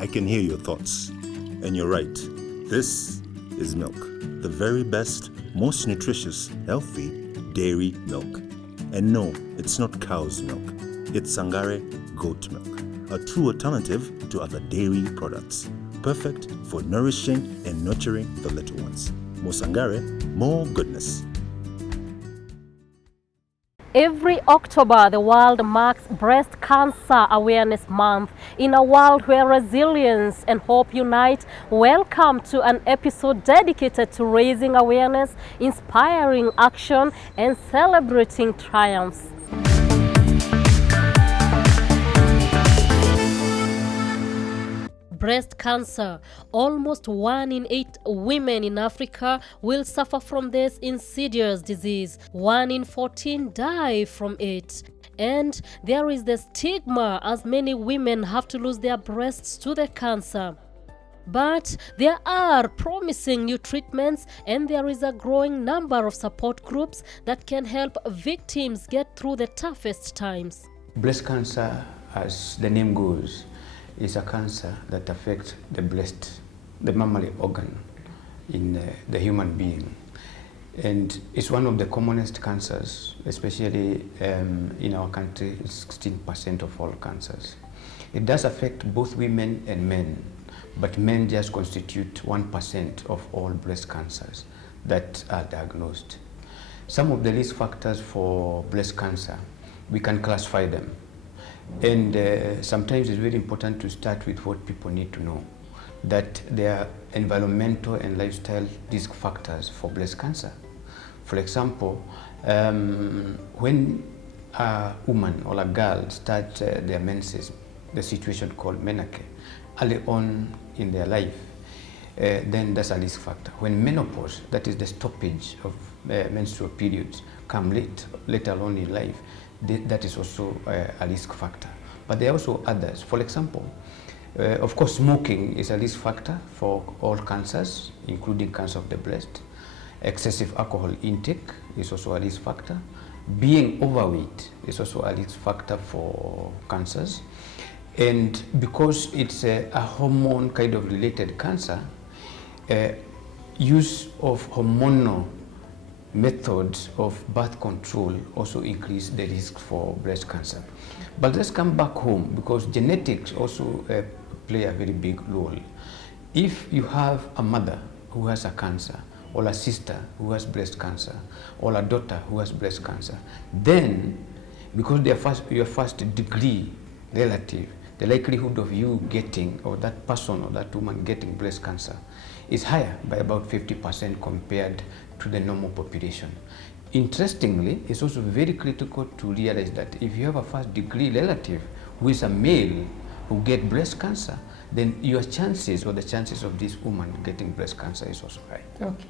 I can hear your thoughts. And you're right. This is milk. The very best, most nutritious, healthy dairy milk. And no, it's not cow's milk. It's Sangare goat milk, a true alternative to other dairy products. Perfect for nourishing and nurturing the little ones. More Sangare, more goodness. Every October, the world marks Breast Cancer Awareness Month. In a world where resilience and hope unite, welcome to an episode dedicated to raising awareness, inspiring action, and celebrating triumphs. Breast cancer. Almost 1 in 8 women in Africa will suffer from this insidious disease. 1 in 14 die from it. And there is the stigma, as many women have to lose their breasts to the cancer. But there are promising new treatments, and there is a growing number of support groups that can help victims get through the toughest times. Breast cancer, as the name goes, is a cancer that affects the breast, the mammary organ in the human being. And it's one of the commonest cancers, especially in our country. It's 16% of all cancers. It does affect both women and men, but men just constitute 1% of all breast cancers that are diagnosed. Some of the risk factors for breast cancer, we can classify them. And sometimes it's very important to start with what people need to know, that there are environmental and lifestyle risk factors for breast cancer. For example, when a woman or a girl starts their menses, the situation called menarche, early on in their life, then that's a risk factor. When menopause, that is the stoppage of menstrual periods, come later on in life, that is also a risk factor. But there are also others. For example, of course, smoking is a risk factor for all cancers, including cancer of the breast. Excessive alcohol intake is also a risk factor. Being overweight is also a risk factor for cancers. And because it's a hormone kind of related cancer, use of hormonal methods of birth control also increase the risk for breast cancer. But let's come back home, because genetics also play a very big role. If you have a mother who has a cancer, or a sister who has breast cancer, or a daughter who has breast cancer, then because they are your first degree relative, the likelihood of you getting, or that person or that woman getting breast cancer is higher by about 50% compared to the normal population. Interestingly, it's also very critical to realize that if you have a first degree relative who is a male who get breast cancer, then your chances, or the chances of this woman getting breast cancer, is also high. Okay.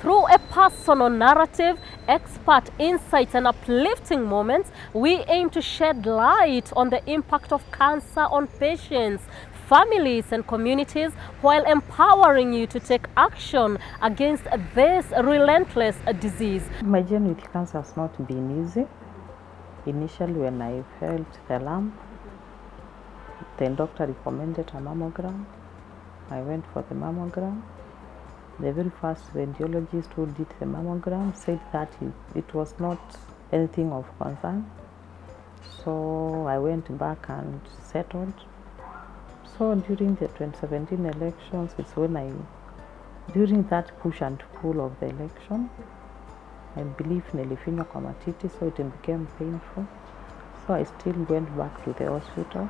Through a personal narrative, expert insights, and uplifting moments, we aim to shed light on the impact of cancer on patients, families, and communities, while empowering you to take action against this relentless disease. My journey with cancer has not been easy. Initially, when I felt the lump, the doctor recommended a mammogram. I went for the mammogram. The very first radiologist who did the mammogram said that it was not anything of concern. So I went back and settled. So during the 2017 elections, it's when during that push and pull of the election, I believe nilifinywa kwa matiti, so it became painful. So I still went back to the hospital.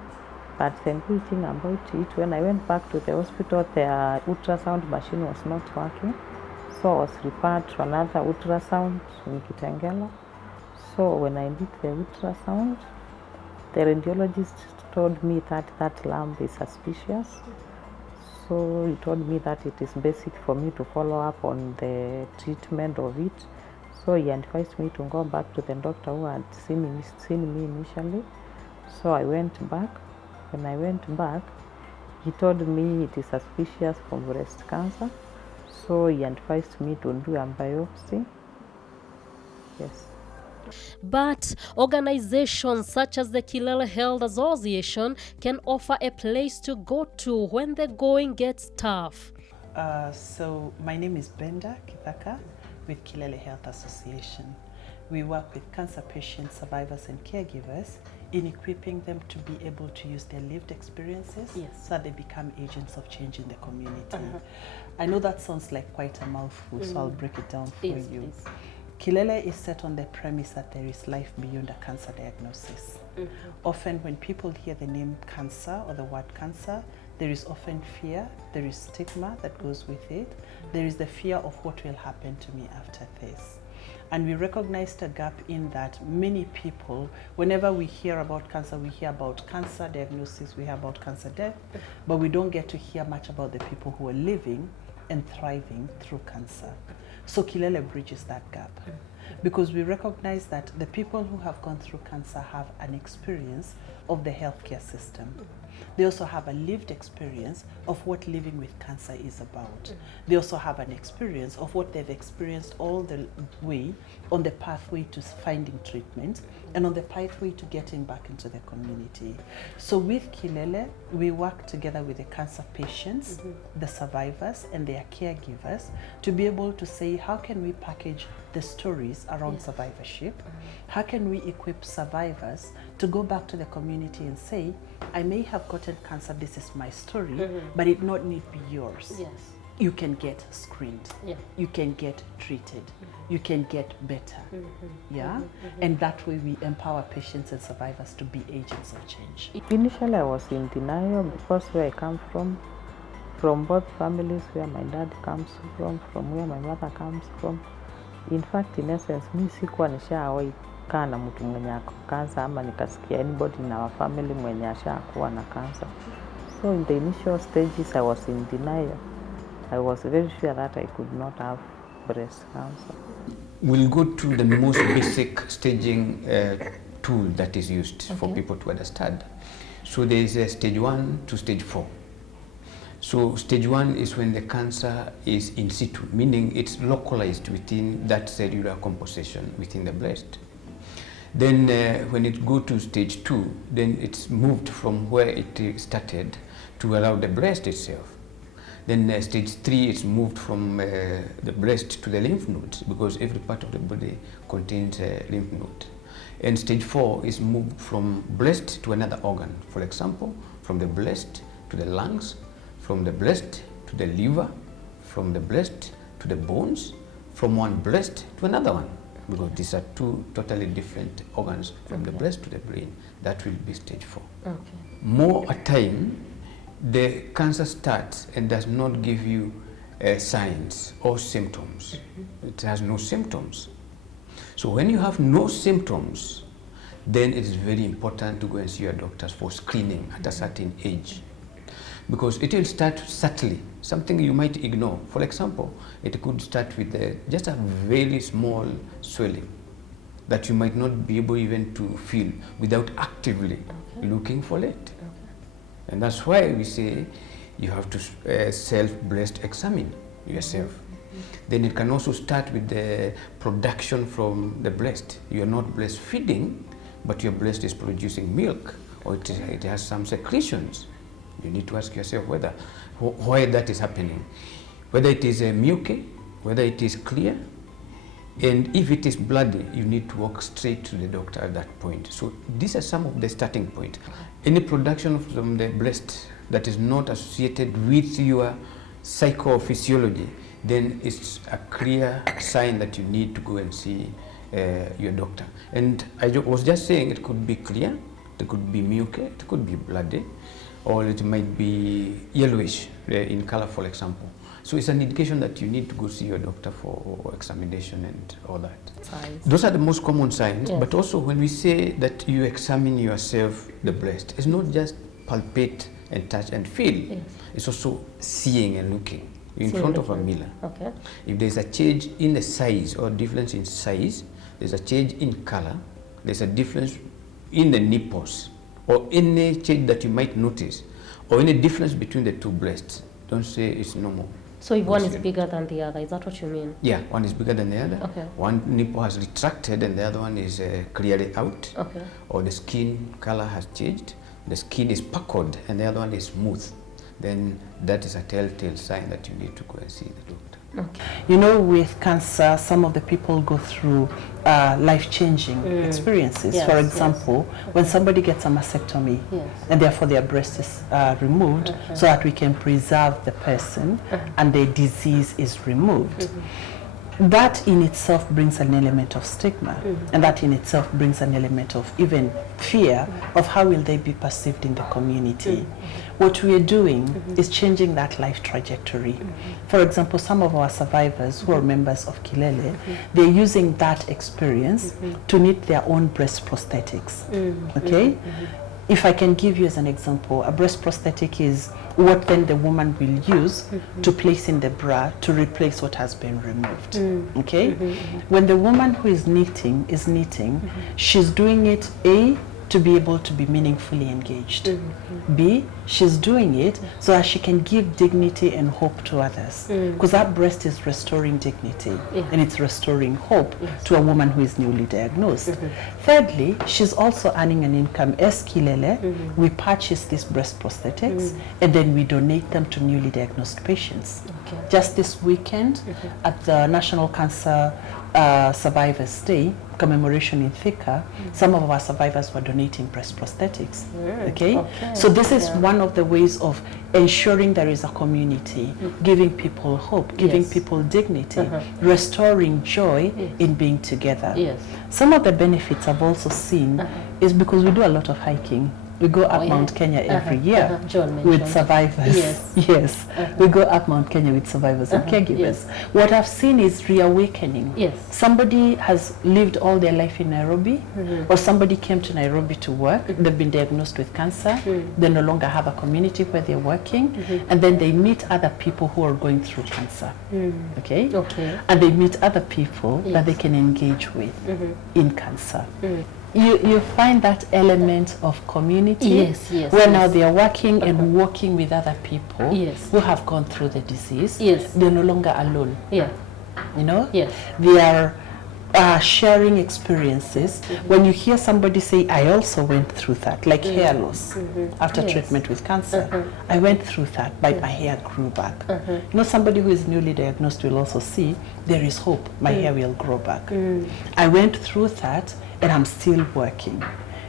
But the good thing about it, when I went back to the hospital, the ultrasound machine was not working. So I was referred to another ultrasound in Kitengela. So when I did the ultrasound, the radiologist told me that that lump is suspicious. So he told me that it is basic for me to follow up on the treatment of it. So he advised me to go back to the doctor who had seen me initially. So I went back. When I went back, he told me it is suspicious for breast cancer. So he advised me to do a biopsy. Yes. But organizations such as the Kele Health Association can offer a place to go to when the going gets tough. So my name is Brenda Kithaka with Kele Health Association. We work with cancer patients, survivors and caregivers in equipping them to be able to use their lived experiences so that they become agents of change in the community. I know that sounds like quite a mouthful, so I'll break it down for you. Please. Kele is set on the premise that there is life beyond a cancer diagnosis. Often when people hear the name cancer or the word cancer, there is often fear, there is stigma that goes with it. There is the fear of what will happen to me after this. And we recognized a gap in that many people, whenever we hear about cancer, we hear about cancer diagnosis, we hear about cancer death, but we don't get to hear much about the people who are living and thriving through cancer. So Kele bridges that gap because we recognize that the people who have gone through cancer have an experience of the healthcare system. They also have a lived experience of what living with cancer is about. They also have an experience of what they've experienced all the way on the pathway to finding treatment and on the pathway to getting back into the community. So with Kele, we work together with the cancer patients, the survivors and their caregivers to be able to say, how can we package the stories around survivorship? How can we equip survivors to go back to the community and say, I may have gotten cancer, this is my story, but it not need be yours. Yes. You can get screened, you can get treated, you can get better, and that way we empower patients and survivors to be agents of change. Initially I was in denial because where I come from both families, where my dad comes from where my mother comes from. In fact, in essence, mi sikuwa nishawahi kaa na mtu mwenye ako cancer ama nikasikia anybody in our family mwenye ashakuwa na cancer. So in the initial stages I was in denial. I was very sure that I could not have breast cancer. We'll go to the most basic staging tool that is used for people to understand. So there is a stage 1 to stage 4. So stage 1 is when the cancer is in situ, meaning it's localized within that cellular composition within the breast. Then when it goes to stage 2, then it's moved from where it started to allow the breast itself. Then stage 3 is moved from the breast to the lymph nodes, because every part of the body contains a lymph node. And stage 4 is moved from breast to another organ. For example, from the breast to the lungs, from the breast to the liver, from the breast to the bones, from one breast to another one, because these are two totally different organs from the breast to the brain. That will be stage 4. More a time, the cancer starts and does not give you signs or symptoms. It has no symptoms. So when you have no symptoms, then it is very important to go and see your doctors for screening at a certain age, because it will start subtly, something you might ignore. For example, it could start with just a very small swelling that you might not be able even to feel without actively looking for it. And that's why we say you have to self-breast examine yourself. Then it can also start with the production from the breast. You are not breastfeeding, but your breast is producing milk, or it has some secretions. You need to ask yourself why that is happening. Whether it is milky, whether it is clear, and if it is bloody, you need to walk straight to the doctor at that point. So these are some of the starting points. Any production from the breast that is not associated with your psychophysiology, then it's a clear sign that you need to go and see your doctor. And I was just saying it could be clear, it could be milky, it could be bloody, or it might be yellowish in color, for example. So it's an indication that you need to go see your doctor for examination and all that. Signs. Those are the most common signs, but also when we say that you examine yourself, the breast, it's not just palpate and touch and feel. It's also seeing and looking in front of a mirror. If there's a change in the size or difference in size, there's a change in color, there's a difference in the nipples, or any change that you might notice, or any difference between the two breasts, don't say it's normal. So if one is bigger than the other, is that what you mean? Yeah, one is bigger than the other. Okay. One nipple has retracted and the other one is clearly out. Okay. Or the skin color has changed. The skin is puckered and the other one is smooth. Then that is a telltale sign that you need to go and see the doctor. Okay. You know, with cancer, some of the people go through life-changing experiences. Yes, For example, when somebody gets a mastectomy and therefore their breast is removed so that we can preserve the person and the disease is removed. That in itself brings an element of stigma, and that in itself brings an element of even fear of how will they be perceived in the community. What we are doing is changing that life trajectory. For example, some of our survivors who are members of Kilele, they're using that experience to knit their own breast prosthetics. Okay? If I can give you as an example, a breast prosthetic is what then the woman will use to place in the bra to replace what has been removed. Okay? When the woman who is knitting, she's doing it, A, to be able to be meaningfully engaged. B, she's doing it so that she can give dignity and hope to others. Because that breast is restoring dignity and it's restoring hope to a woman who is newly diagnosed. Thirdly, she's also earning an income. As Kilele, we purchase these breast prosthetics and then we donate them to newly diagnosed patients. Just this weekend at the National Cancer Survivors Day commemoration in Thika, some of our survivors were donating breast prosthetics. Okay? So this is one of the ways of ensuring there is a community, giving people hope, giving people dignity, restoring joy in being together. Some of the benefits I've also seen is because we do a lot of hiking. We go up Mount Kenya every year with survivors. Yes. We go up Mount Kenya with survivors and caregivers. What I've seen is reawakening. Somebody has lived all their life in Nairobi, or somebody came to Nairobi to work. They've been diagnosed with cancer. They no longer have a community where they're working, and then they meet other people who are going through cancer. Okay? And they meet other people that they can engage with in cancer. You find that element of community where now they are working and working with other people who have gone through the disease. They're no longer alone. You know? They are sharing experiences. When you hear somebody say, I also went through that, like hair loss after treatment with cancer. I went through that, but my hair grew back. You know, somebody who is newly diagnosed will also see, there is hope, my hair will grow back. I went through that, and I'm still working.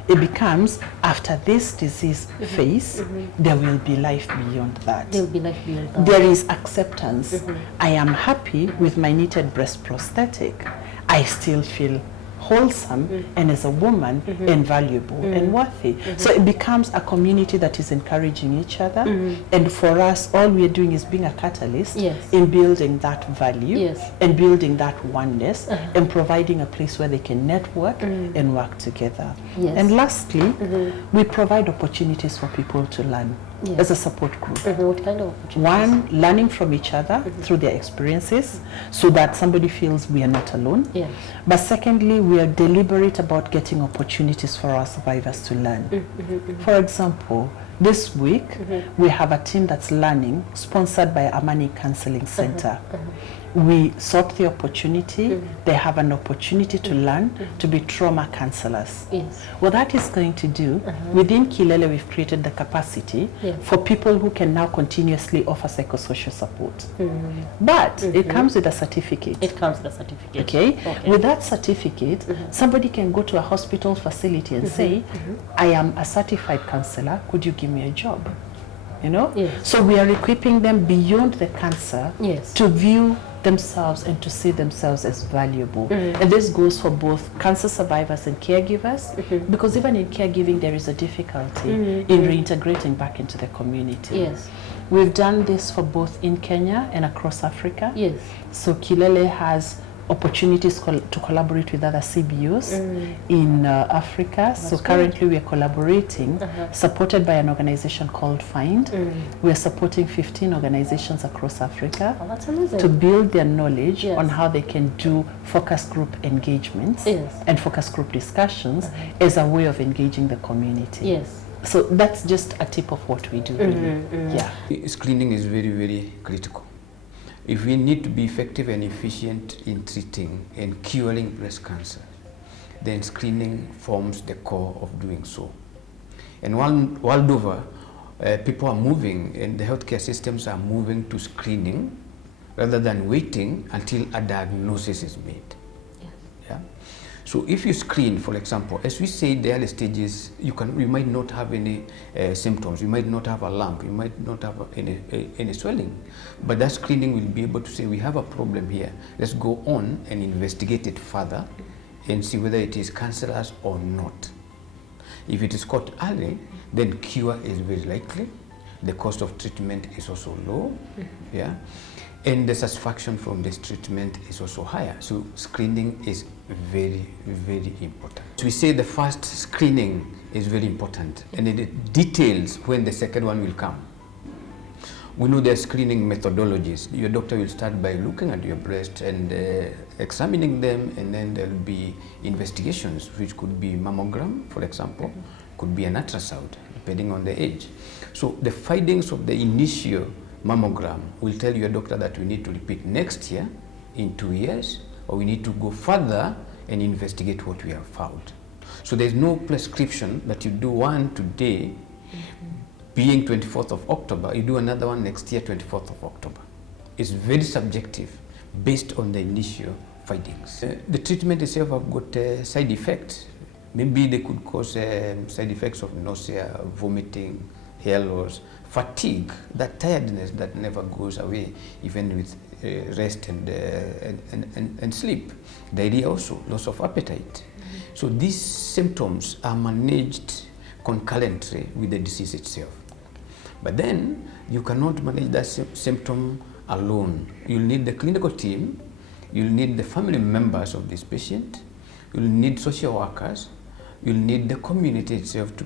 It becomes, after this disease phase, there will be life beyond that. There will be life beyond that. There is acceptance. I am happy with my knitted breast prosthetic. I still feel wholesome and as a woman and valuable and worthy. So it becomes a community that is encouraging each other, and for us all we are doing is being a catalyst in building that value and building that oneness and providing a place where they can network and work together. And lastly, we provide opportunities for people to learn. As a support group. What kind of opportunities? One, learning from each other through their experiences so that somebody feels we are not alone. But secondly, we are deliberate about getting opportunities for our survivors to learn. For example, this week, we have a team that's learning, sponsored by Amani Counseling Center. We sought the opportunity. They have an opportunity to learn to be trauma counselors. What that is going to do, within Kilele, we've created the capacity for people who can now continuously offer psychosocial support. But it comes with a certificate. It comes with a certificate. Okay? With that certificate, somebody can go to a hospital facility and say, I am a certified counselor, could you give me a job? You know? So we are equipping them beyond the cancer to view themselves and to see themselves as valuable. And this goes for both cancer survivors and caregivers, because even in caregiving there is a difficulty in reintegrating back into the community. We've done this for both in Kenya and across Africa. So Kilele has opportunities to collaborate with other CBOs in Africa. So currently we are collaborating, supported by an organization called FIND. We are supporting 15 organizations across Africa to build their knowledge on how they can do focus group engagements and focus group discussions as a way of engaging the community. So that's just a tip of what we do. Screening is very, very critical. if we need to be effective and efficient in treating and curing breast cancer, then screening forms the core of doing so. And world over, people are moving, and the healthcare systems are moving to screening rather than waiting until a diagnosis is made. Yes. Yeah? So if you screen, for example, as we say, the early stages, you might not have any symptoms, you might not have a lump, you might not have any swelling, but that screening will be able to say, we have a problem here, let's go on and investigate it further and see whether it is cancerous or not. If it is caught early, then cure is very likely, the cost of treatment is also low, yeah, and the satisfaction from this treatment is also higher. So screening is very, very important. So we say the first screening is very important, and it details when the second one will come. We know there are screening methodologies. Your doctor will start by looking at your breast and examining them, and then there will be investigations, which could be mammogram, for example, could be an ultrasound, depending on the age. So the findings of the initial mammogram will tell your doctor that we need to repeat next year, in 2 years, or we need to go further and investigate what we have found. So there's no prescription that you do one today, being 24th of October, you do another one next year, 24th of October. It's very subjective based on the initial findings. The treatment itself have got side effects. Maybe they could cause side effects of nausea, vomiting, hair loss, fatigue, that tiredness that never goes away, even with rest and sleep. Diarrhea also, loss of appetite. So these symptoms are managed concurrently with the disease itself. But then you cannot manage that symptom alone. You'll need the clinical team, you'll need the family members of this patient, you'll need social workers, you'll need the community itself to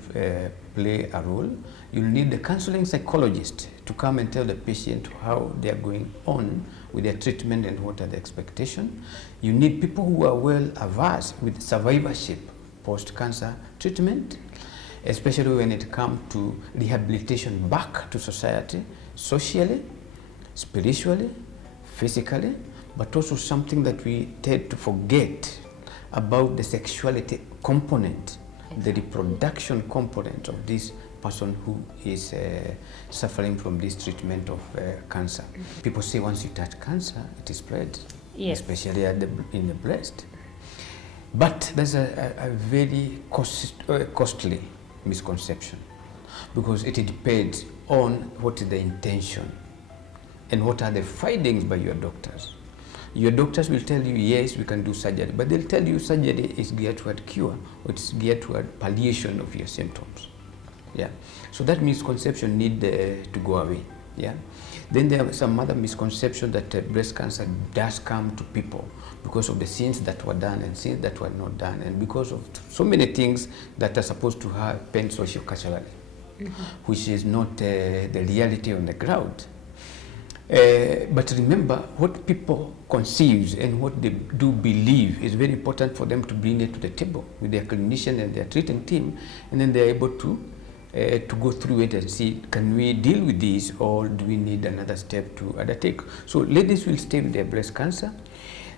play a role, you'll need the counseling psychologist to come and tell the patient how they are going on with their treatment and what are the expectations. You need people who are well averse with survivorship post-cancer treatment, especially when it comes to rehabilitation back to society, socially, spiritually, physically, but also something that we tend to forget about the sexuality component, the reproduction component of this person who is suffering from this treatment of cancer. People say once you touch cancer, it is spread, Yes. especially in the breast. But there's a very costly misconception, because it depends on what is the intention and what are the findings by your doctors. Your doctors will tell you, yes, we can do surgery, but they'll tell you surgery is geared toward cure, or it's geared toward palliation of your symptoms. Yeah. So that misconception need to go away. Yeah. Then there are some other misconceptions that breast cancer does come to people because of the sins that were done and sins that were not done, and because of so many things that are supposed to happen socio-culturally, which is not the reality on the ground. But remember, what people conceive and what they do believe is very important for them to bring it to the table with their clinician and their treating team, and then they're able to go through it and see, can we deal with this, or do we need another step to undertake? So ladies will stay with their breast cancer,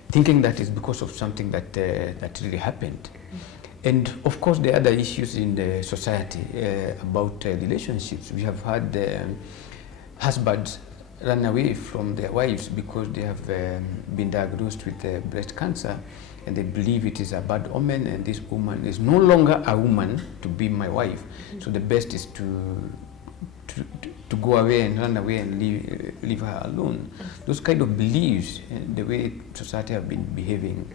thinking that it's because of something that really happened. And of course, there are other issues in the society about relationships. We have had husbands run away from their wives because they have been diagnosed with breast cancer, and they believe it is a bad omen, and this woman is no longer a woman to be my wife. So the best is to go away and run away and leave her alone. Those kind of beliefs, the way society have been behaving,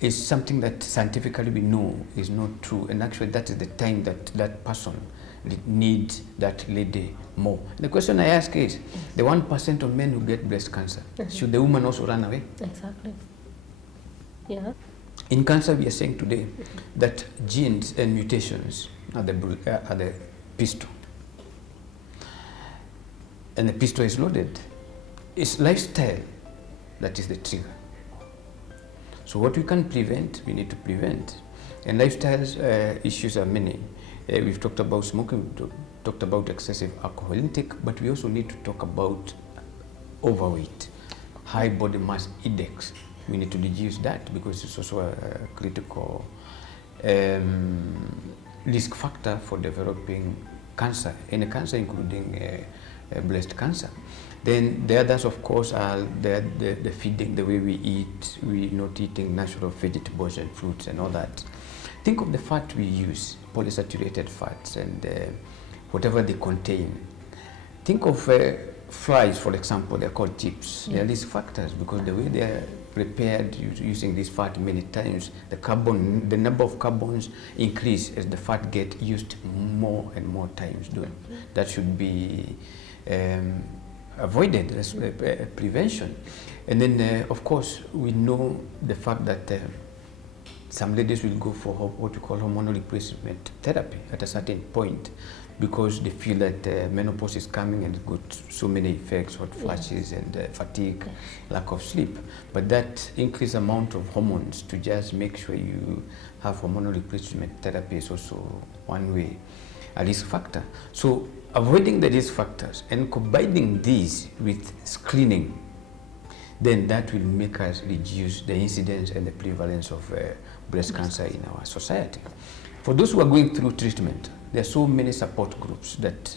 is something that scientifically we know is not true. And actually that is the time that that person needs that lady more. The question I ask is, the 1% of men who get breast cancer, should the woman also run away? Exactly. Yeah. In cancer, we are saying today that genes and mutations are the pistol. And the pistol is loaded. It's lifestyle that is the trigger. So what we can prevent, we need to prevent. And lifestyle issues are many. We've talked about smoking, we've talked about excessive alcohol intake, but we also need to talk about overweight. high body mass index. We need to reduce that because it's also a critical risk factor for developing cancer, any cancer including breast cancer. Then the others, of course, are the feeding, the way we eat. We're not eating natural vegetables and fruits and all that. Think of the fat we use, polysaturated fats and whatever they contain. Think of fries, for example, they're called chips. They are risk factors because the way they are prepared using this fat many times, the number of carbons increase as the fat get used more and more times. That should be avoided as prevention. And then, of course, we know the fact that some ladies will go for what we call hormonal replacement therapy at a certain point because they feel that menopause is coming and it's got so many effects, hot flashes and fatigue, lack of sleep. But that increased amount of hormones to just make sure you have hormonal replacement therapy is also one way, a risk factor. So avoiding the risk factors and combining these with screening, then that will make us reduce the incidence and the prevalence of breast cancer in our society. For those who are going through treatment, there are so many support groups that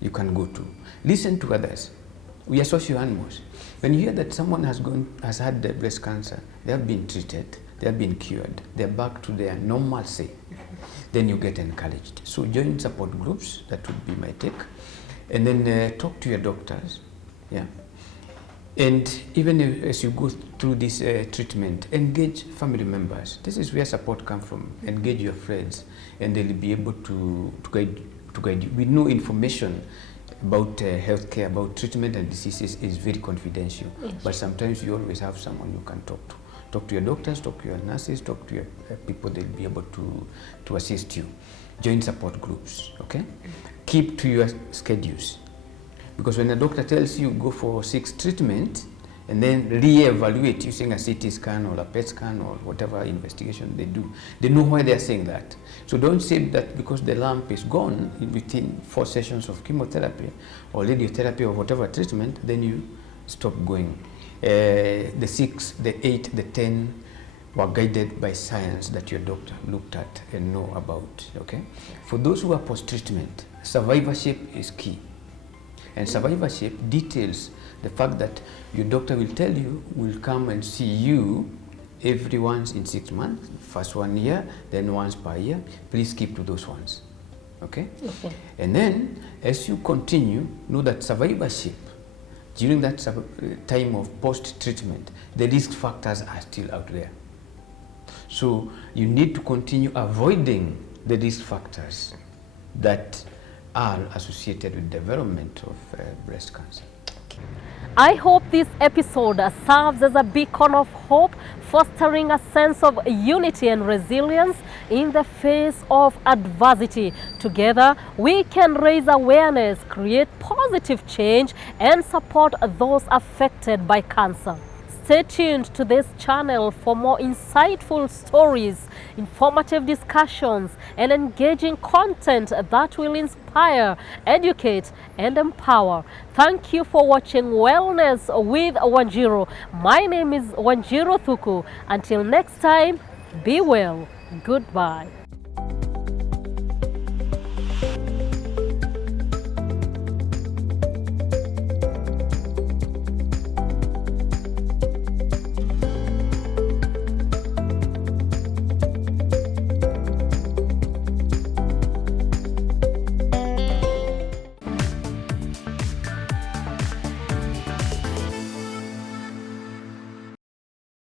you can go to. Listen to others. We are social animals. When you hear that someone has had the breast cancer, they have been treated, they have been cured, they're back to their normalcy, then you get encouraged. So join support groups, that would be my take. And then talk to your doctors. Yeah. And even as you go through this treatment, engage family members. This is where support comes from. Engage your friends, and they'll be able to guide you. We know information about healthcare, about treatment and diseases is very confidential. Yes. But sometimes you always have someone you can talk to. Talk to your doctors, talk to your nurses, talk to your people. They'll be able to assist you. Join support groups, okay? Keep to your schedules. Because when a doctor tells you go for 6 treatments and then re-evaluate using a CT scan or a PET scan or whatever investigation they do, they know why they're saying that. So don't say that because the lump is gone within 4 sessions of chemotherapy or radiotherapy or whatever treatment, then you stop going. The 6, the 8, the 10 were guided by science that your doctor looked at and know about, okay? For those who are post-treatment, survivorship is key. And survivorship details the fact that your doctor will tell you, will come and see you every once in 6 months, first 1 year, then once per year. Please keep to those ones, okay? And then as you continue, know that survivorship, during that time of post-treatment, the risk factors are still out there. So you need to continue avoiding the risk factors that are associated with development of breast cancer. I hope this episode serves as a beacon of hope, fostering a sense of unity and resilience in the face of adversity. Together, we can raise awareness, create positive change, and support those affected by cancer. Stay tuned to this channel for more insightful stories, informative discussions, and engaging content that will inspire, educate, and empower. Thank you for watching Wellness with Wanjiru. My name is Wanjiru Thuku. Until next time, be well. Goodbye.